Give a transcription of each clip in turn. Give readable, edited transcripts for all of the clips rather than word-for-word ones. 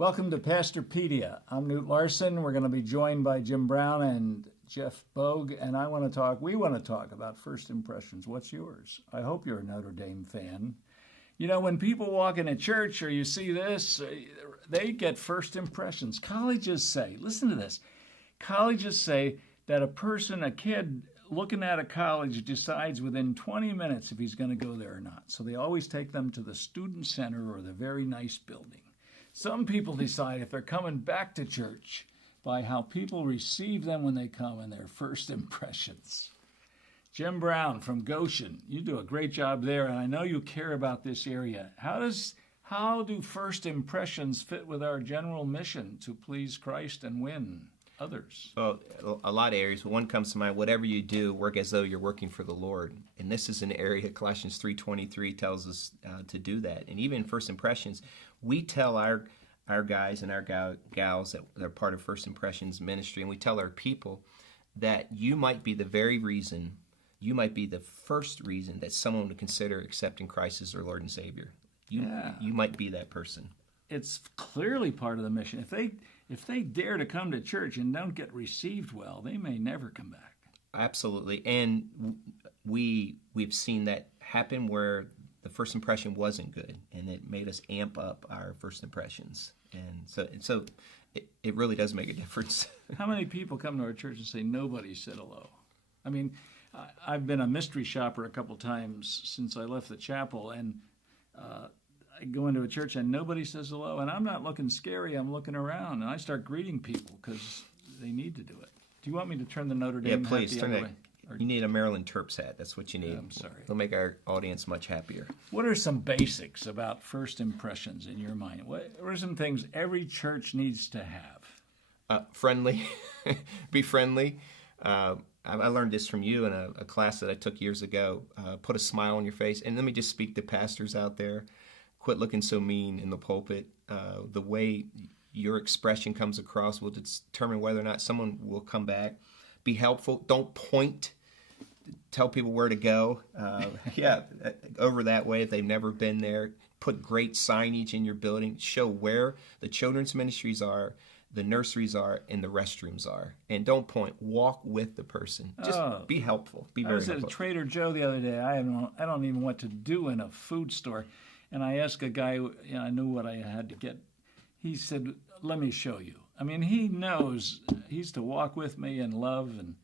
Welcome to Pastorpedia. I'm Newt Larson. We're going to be joined by Jim Brown and Jeff Bogue, and we want to talk about first impressions. What's yours? I hope you're a Notre Dame fan. You know, when people walk in a church or you see this, they get first impressions. Colleges say, listen to this, colleges say that a kid looking at a college decides within 20 minutes if he's going to go there or not. So they always take them to the student center or the very nice building. Some people decide if they're coming back to church by how people receive them when they come and their first impressions. Jim Brown from Goshen, you do a great job there, and I know you care about this area. How do first impressions fit with our general mission to please Christ and win others? Well, a lot of areas. One comes to mind, whatever you do, work as though you're working for the Lord. And this is an area, Colossians 3:23 tells us to do that. And even first impressions, we tell our guys and our gals that they're part of First Impressions ministry, and we tell our people that you might be the first reason that someone would consider accepting Christ as their Lord and Savior. You might be that person. It's clearly part of the mission. If they dare to come to church and don't get received well, they may never come back. Absolutely. And we've seen that happen where the first impression wasn't good, and it made us amp up our first impressions. And so it really does make a difference. How many people come to our church and say, nobody said hello? I mean, I've been a mystery shopper a couple times since I left the chapel, and I go into a church and nobody says hello, and I'm not looking scary, I'm looking around, and I start greeting people because they need to do it. Do you want me to turn the Notre Dame hat please, the turn other it. way? You need a Maryland Terps hat. That's what you need. I'm sorry. It'll make our audience much happier. What are some basics about first impressions in your mind? What are some things every church needs to have? Friendly. Be friendly. I learned this from you in a class that I took years ago. Put a smile on your face. And let me just speak to pastors out there. Quit looking so mean in the pulpit. The way your expression comes across will determine whether or not someone will come back. Be helpful. Don't point. Tell people where to go. Over that way if they've never been there. Put great signage in your building. Show where the children's ministries are, the nurseries are, and the restrooms are. And don't point. Walk with the person. Just be helpful. Be very helpful. I was at Trader Joe the other day. I don't even know what to do in a food store. And I asked a guy, I knew what I had to get. He said, let me show you. I mean, he knows he's to walk with me in love, and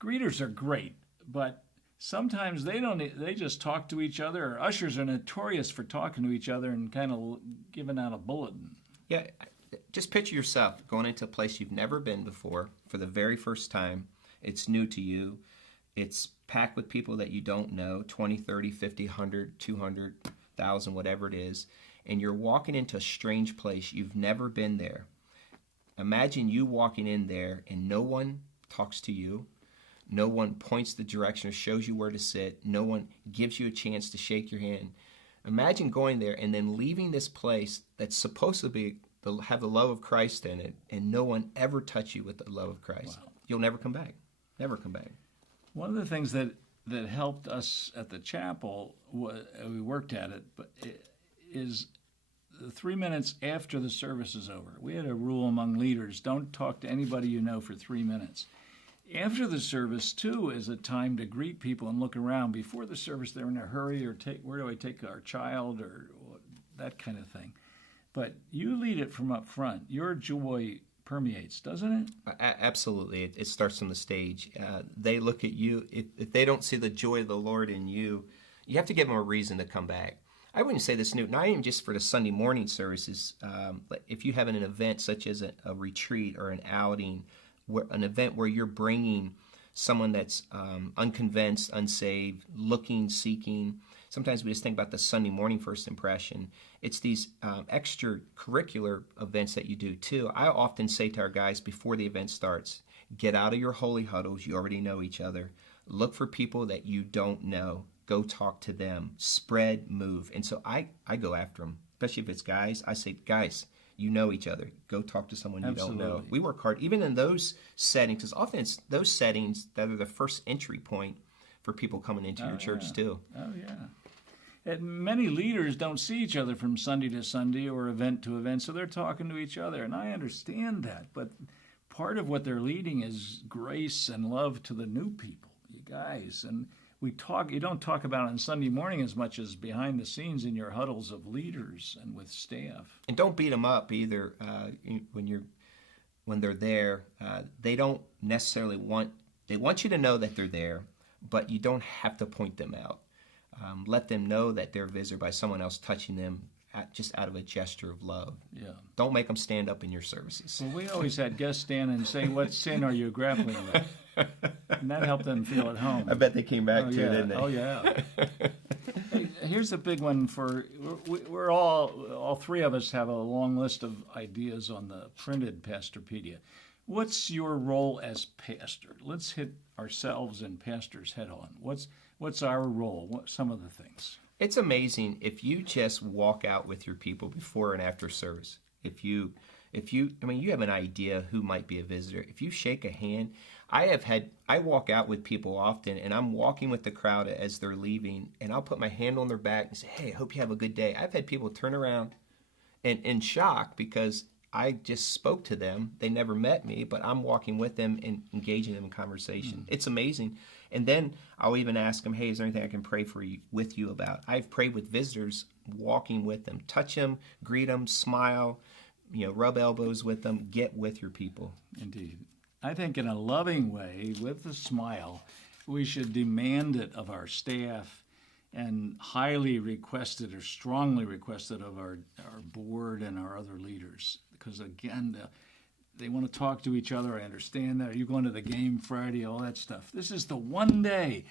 greeters are great, but sometimes they just talk to each other. Ushers are notorious for talking to each other and kind of giving out a bulletin. Yeah, just picture yourself going into a place you've never been before for the very first time. It's new to you. It's packed with people that you don't know, 20, 30, 50, 100, 200, 1,000, whatever it is, and you're walking into a strange place. You've never been there. Imagine you walking in there and no one talks to you. No one points the direction or shows you where to sit. No one gives you a chance to shake your hand. Imagine going there and then leaving this place that's supposed to have the love of Christ in it, and no one ever touch you with the love of Christ. Wow. You'll never come back. Never come back. One of the things that helped us at the chapel, we worked at it, but is 3 minutes after the service is over. We had a rule among leaders, don't talk to anybody you know for 3 minutes. After the service, too, is a time to greet people and look around. Before the service, they're in a hurry, or where do I take our child, or that kind of thing. But you lead it from up front. Your joy permeates, doesn't it? Absolutely. It starts on the stage. They look at you. If they don't see the joy of the Lord in you, you have to give them a reason to come back. I wouldn't say this, Newt, not even just for the Sunday morning services. But if you have an event such as a retreat or an outing, an event where you're bringing someone that's unconvinced, unsaved, looking, seeking. Sometimes we just think about the Sunday morning first impression. It's these extracurricular events that you do too. I often say to our guys before the event starts, get out of your holy huddles. You already know each other. Look for people that you don't know. Go talk to them. Spread, move. And so I go after them, especially if it's guys. I say, guys, you know each other. Go talk to someone you don't know. We work hard, even in those settings, because often it's those settings that are the first entry point for people coming into your church too. Oh, yeah. And many leaders don't see each other from Sunday to Sunday or event to event, so they're talking to each other. And I understand that, but part of what they're leading is grace and love to the new people, you guys. And you don't talk about it on Sunday morning as much as behind the scenes in your huddles of leaders and with staff. And don't beat them up either when they're there. They don't necessarily they want you to know that they're there, but you don't have to point them out. Let them know that they're visited by someone else touching them just out of a gesture of love. Yeah. Don't make them stand up in your services. Well, we always had guests stand and say, "What sin are you grappling with?" And that helped them feel at home. I bet they came back didn't they? Oh, yeah. Hey, here's a big one we're all three of us have a long list of ideas on the printed Pastorpedia. What's your role as pastor? Let's hit ourselves and pastors head on. What's our role? What some of the things? It's amazing if you just walk out with your people before and after service. If you have an idea who might be a visitor. If you shake a hand, I walk out with people often, and I'm walking with the crowd as they're leaving, and I'll put my hand on their back and say, "Hey, I hope you have a good day." I've had people turn around and in shock because I just spoke to them. They never met me, but I'm walking with them and engaging them in conversation. It's amazing. And then I'll even ask them, "Hey, is there anything I can pray with you about?" I've prayed with visitors, walking with them, touch them, greet them, smile, rub elbows with them, get with your people. Indeed. I think in a loving way, with a smile, we should demand it of our staff and highly requested or strongly requested of our board and our other leaders. Because again, they want to talk to each other. I understand that. Are you going to the game Friday? All that stuff. This is the one day,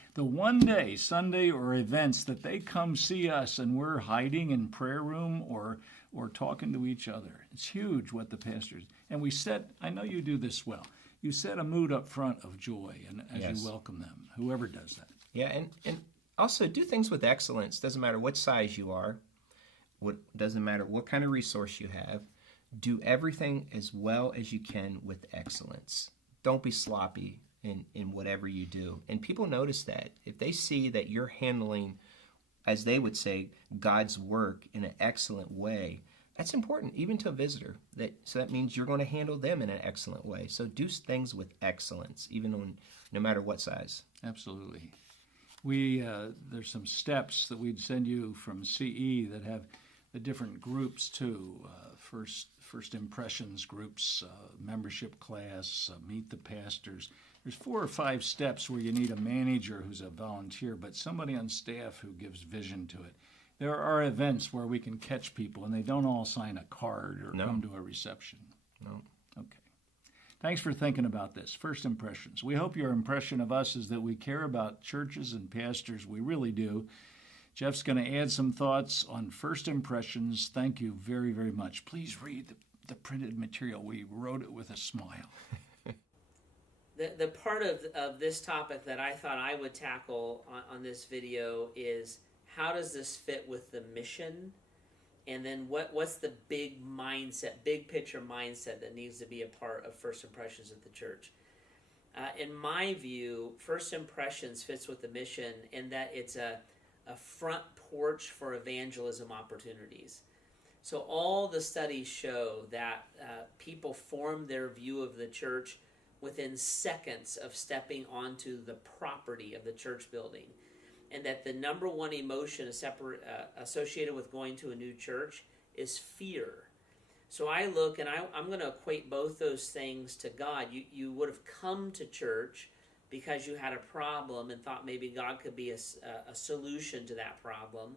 Sunday or events that they come see us and we're hiding in prayer room or talking to each other. It's huge what the pastors, and I know you do this well. You set a mood up front of joy and as you welcome them, whoever does that. Yeah, and also do things with excellence. Doesn't matter what size you are. Doesn't matter what kind of resource you have. Do everything as well as you can with excellence. Don't be sloppy in whatever you do. And people notice that. If they see that you're handling, as they would say, God's work in an excellent way, that's important, even to a visitor. So that means you're going to handle them in an excellent way. So do things with excellence, no matter what size. Absolutely. There's some steps that we'd send you from CE that have the different groups too. First impressions groups, membership class, meet the pastors. There's 4 or 5 steps where you need a manager who's a volunteer, but somebody on staff who gives vision to it. There are events where we can catch people, and they don't all sign a card or come to a reception. No. Okay. Thanks for thinking about this. First impressions. We hope your impression of us is that we care about churches and pastors. We really do. Jeff's going to add some thoughts on first impressions. Thank you very, very much. Please read the printed material. We wrote it with a smile. The part of this topic that I thought I would tackle on this video is how does this fit with the mission? And then what's the big picture mindset that needs to be a part of first impressions of the church? In my view, first impressions fits with the mission in that it's a front porch for evangelism opportunities. So all the studies show that people form their view of the church within seconds of stepping onto the property of the church building. And that the number one emotion associated with going to a new church is fear. So I look and I'm going to equate both those things to God. You would have come to church because you had a problem and thought maybe God could be a solution to that problem.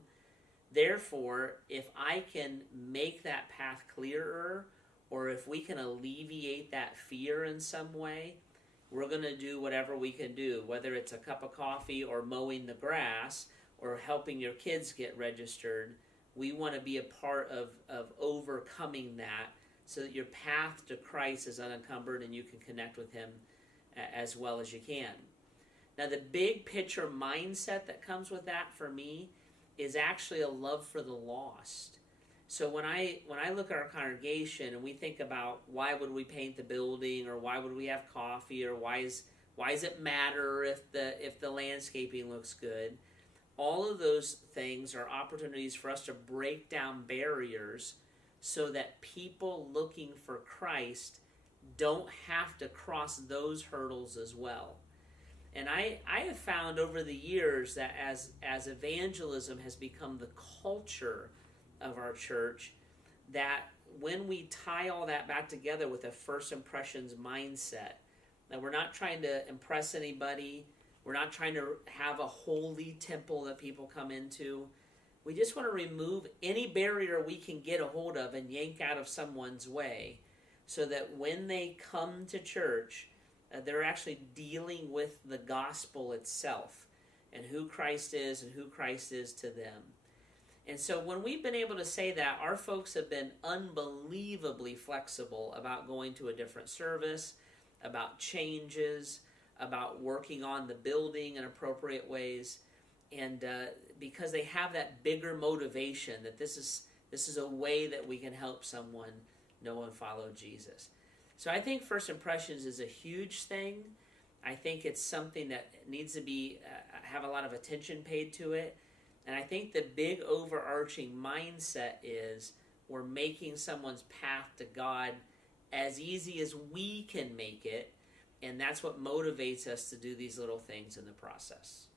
Therefore, if I can make that path clearer, or if we can alleviate that fear in some way, we're going to do whatever we can do, whether it's a cup of coffee or mowing the grass or helping your kids get registered. We want to be a part of overcoming that so that your path to Christ is unencumbered and you can connect with Him as well as you can. Now, the big picture mindset that comes with that for me is actually a love for the lost. So when I look at our congregation and we think about why would we paint the building, or why would we have coffee, or why does it matter if the landscaping looks good? all of those things are opportunities for us to break down barriers so that people looking for Christ don't have to cross those hurdles as well. And I have found over the years that as evangelism has become the culture of our church, that when we tie all that back together with a first impressions mindset, that we're not trying to impress anybody, we're not trying to have a holy temple that people come into. We just want to remove any barrier we can get a hold of and yank out of someone's way so that when they come to church, they're actually dealing with the gospel itself and who Christ is and who Christ is to them. And so when we've been able to say that, our folks have been unbelievably flexible about going to a different service, about changes, about working on the building in appropriate ways, and because they have that bigger motivation that this is a way that we can help someone know and follow Jesus. So I think first impressions is a huge thing. I think it's something that needs to be have a lot of attention paid to it. And I think the big overarching mindset is we're making someone's path to God as easy as we can make it, and that's what motivates us to do these little things in the process.